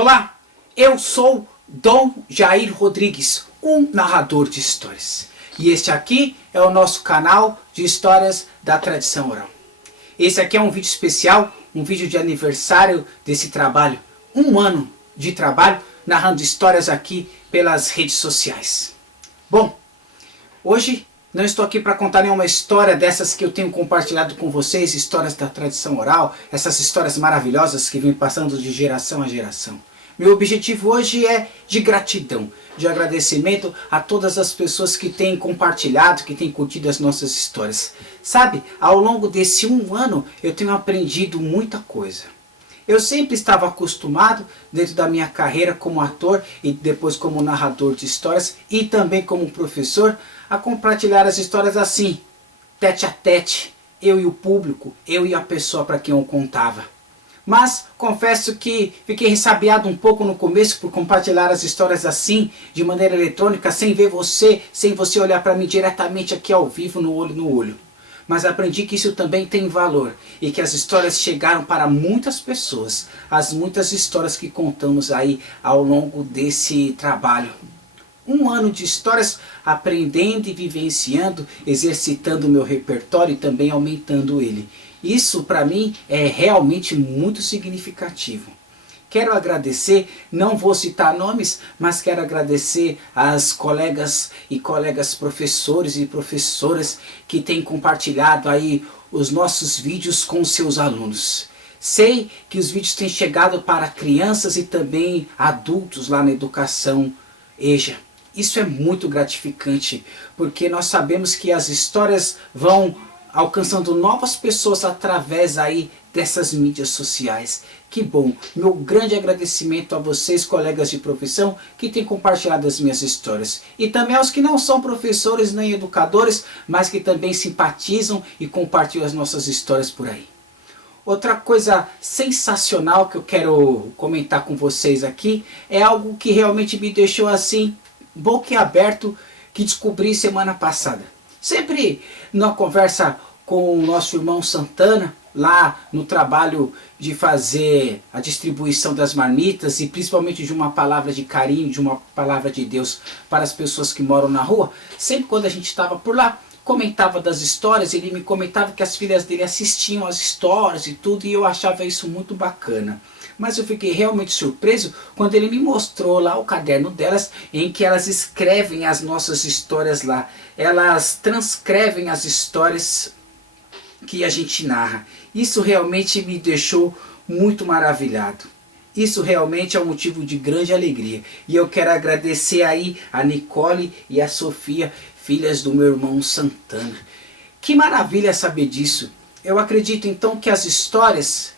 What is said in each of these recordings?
Olá, eu sou Dom Jair Rodrigues, um narrador de histórias. E este aqui é o nosso canal de histórias da tradição oral. Esse aqui é um vídeo especial, um vídeo de aniversário desse trabalho. 1 ano de trabalho narrando histórias aqui pelas redes sociais. Bom, hoje não estou aqui para contar nenhuma história dessas que eu tenho compartilhado com vocês, histórias da tradição oral, essas histórias maravilhosas que vêm passando de geração a geração. Meu objetivo hoje é de gratidão, de agradecimento a todas as pessoas que têm compartilhado, que têm curtido as nossas histórias. Sabe, ao longo desse 1 ano eu tenho aprendido muita coisa. Eu sempre estava acostumado, dentro da minha carreira como ator e depois como narrador de histórias e também como professor, a compartilhar as histórias assim, tete a tete, eu e o público, eu e a pessoa para quem eu contava. Mas confesso que fiquei ressabiado um pouco no começo por compartilhar as histórias assim, de maneira eletrônica, sem ver você, sem você olhar para mim diretamente aqui ao vivo, no olho no olho. Mas aprendi que isso também tem valor e que as histórias chegaram para muitas pessoas, as muitas histórias que contamos aí ao longo desse trabalho. 1 ano de histórias, aprendendo e vivenciando, exercitando o meu repertório e também aumentando ele. Isso para mim é realmente muito significativo. Quero agradecer, não vou citar nomes, mas quero agradecer às colegas e colegas professores e professoras que têm compartilhado aí os nossos vídeos com seus alunos. Sei que os vídeos têm chegado para crianças e também adultos lá na educação EJA. Isso é muito gratificante, porque nós sabemos que as histórias vão alcançando novas pessoas através aí dessas mídias sociais. Que bom! Meu grande agradecimento a vocês, colegas de profissão, que têm compartilhado as minhas histórias. E também aos que não são professores nem educadores, mas que também simpatizam e compartilham as nossas histórias por aí. Outra coisa sensacional que eu quero comentar com vocês aqui é algo que realmente me deixou assim boquiaberto, que descobri semana passada. Sempre numa conversa com o nosso irmão Santana, lá no trabalho de fazer a distribuição das marmitas e principalmente de uma palavra de carinho, de uma palavra de Deus para as pessoas que moram na rua, sempre quando a gente estava por lá, comentava das histórias, ele me comentava que as filhas dele assistiam as histórias e tudo, e eu achava isso muito bacana. Mas eu fiquei realmente surpreso quando ele me mostrou lá o caderno delas, em que elas escrevem as nossas histórias lá. Elas transcrevem as histórias que a gente narra. Isso realmente me deixou muito maravilhado. Isso realmente é um motivo de grande alegria. E eu quero agradecer aí a Nicole e a Sofia, filhas do meu irmão Santana. Que maravilha saber disso. Eu acredito então que as histórias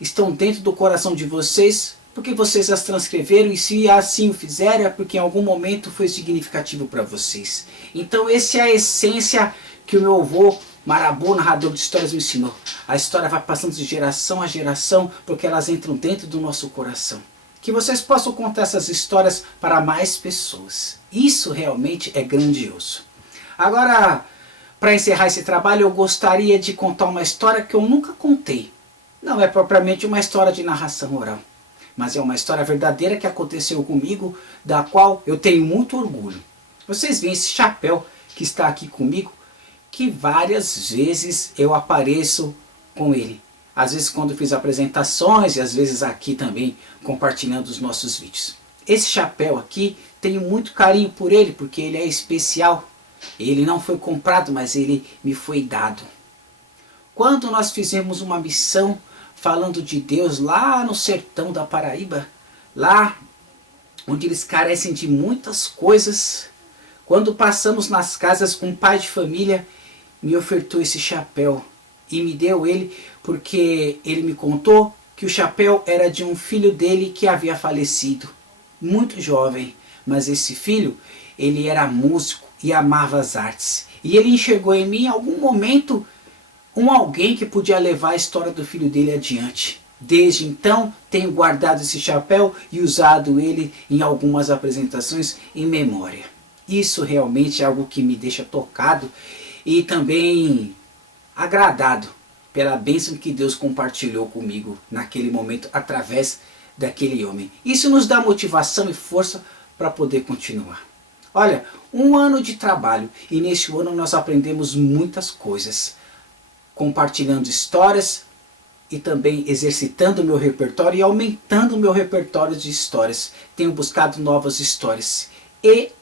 estão dentro do coração de vocês, porque vocês as transcreveram, e se assim o fizeram é porque em algum momento foi significativo para vocês. Então essa é a essência que o meu avô Marabu, narrador de histórias, me ensinou. A história vai passando de geração a geração, porque elas entram dentro do nosso coração. Que vocês possam contar essas histórias para mais pessoas. Isso realmente é grandioso. Agora, para encerrar esse trabalho, eu gostaria de contar uma história que eu nunca contei. Não é propriamente uma história de narração oral, mas é uma história verdadeira que aconteceu comigo, da qual eu tenho muito orgulho. Vocês veem esse chapéu que está aqui comigo, que várias vezes eu apareço com ele. Às vezes quando fiz apresentações e às vezes aqui também compartilhando os nossos vídeos. Esse chapéu aqui, tenho muito carinho por ele, porque ele é especial. Ele não foi comprado, mas ele me foi dado. Quando nós fizemos uma missão falando de Deus lá no sertão da Paraíba, lá onde eles carecem de muitas coisas, quando passamos nas casas, um pai de família me ofertou esse chapéu e me deu ele porque ele me contou que o chapéu era de um filho dele que havia falecido, muito jovem, mas esse filho, ele era músico e amava as artes, e ele enxergou em mim em algum momento alguém que podia levar a história do filho dele adiante. Desde então tenho guardado esse chapéu e usado ele em algumas apresentações em memória. Isso realmente é algo que me deixa tocado e também agradado pela bênção que Deus compartilhou comigo naquele momento através daquele homem. Isso nos dá motivação e força para poder continuar. Olha, um ano de trabalho e neste ano nós aprendemos muitas coisas, compartilhando histórias e também exercitando o meu repertório e aumentando o meu repertório de histórias. Tenho buscado novas histórias e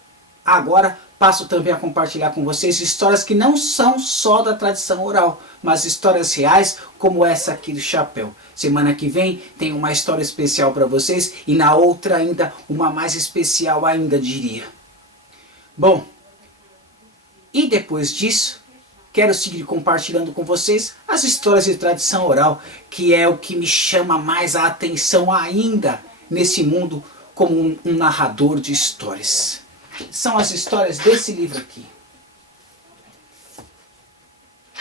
agora passo também a compartilhar com vocês histórias que não são só da tradição oral, mas histórias reais como essa aqui do chapéu. Semana que vem tem uma história especial para vocês e na outra ainda uma mais especial ainda, diria. Bom, e depois disso, quero seguir compartilhando com vocês as histórias de tradição oral, que é o que me chama mais a atenção ainda nesse mundo como um narrador de histórias. São as histórias desse livro aqui.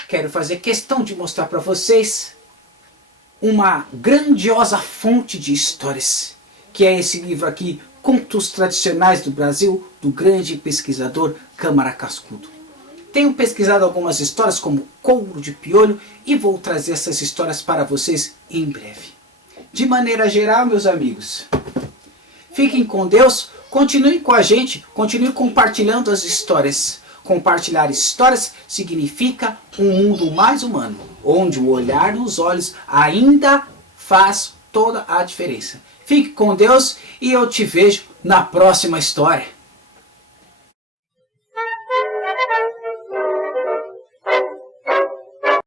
Quero fazer questão de mostrar para vocês uma grandiosa fonte de histórias, que é esse livro aqui, Contos Tradicionais do Brasil, do grande pesquisador Câmara Cascudo. Tenho pesquisado algumas histórias como Couro de Piolho e vou trazer essas histórias para vocês em breve. De maneira geral, meus amigos, fiquem com Deus, continuem com a gente, continuem compartilhando as histórias. Compartilhar histórias significa um mundo mais humano, onde o olhar nos olhos ainda faz toda a diferença. Fique com Deus e eu te vejo na próxima história.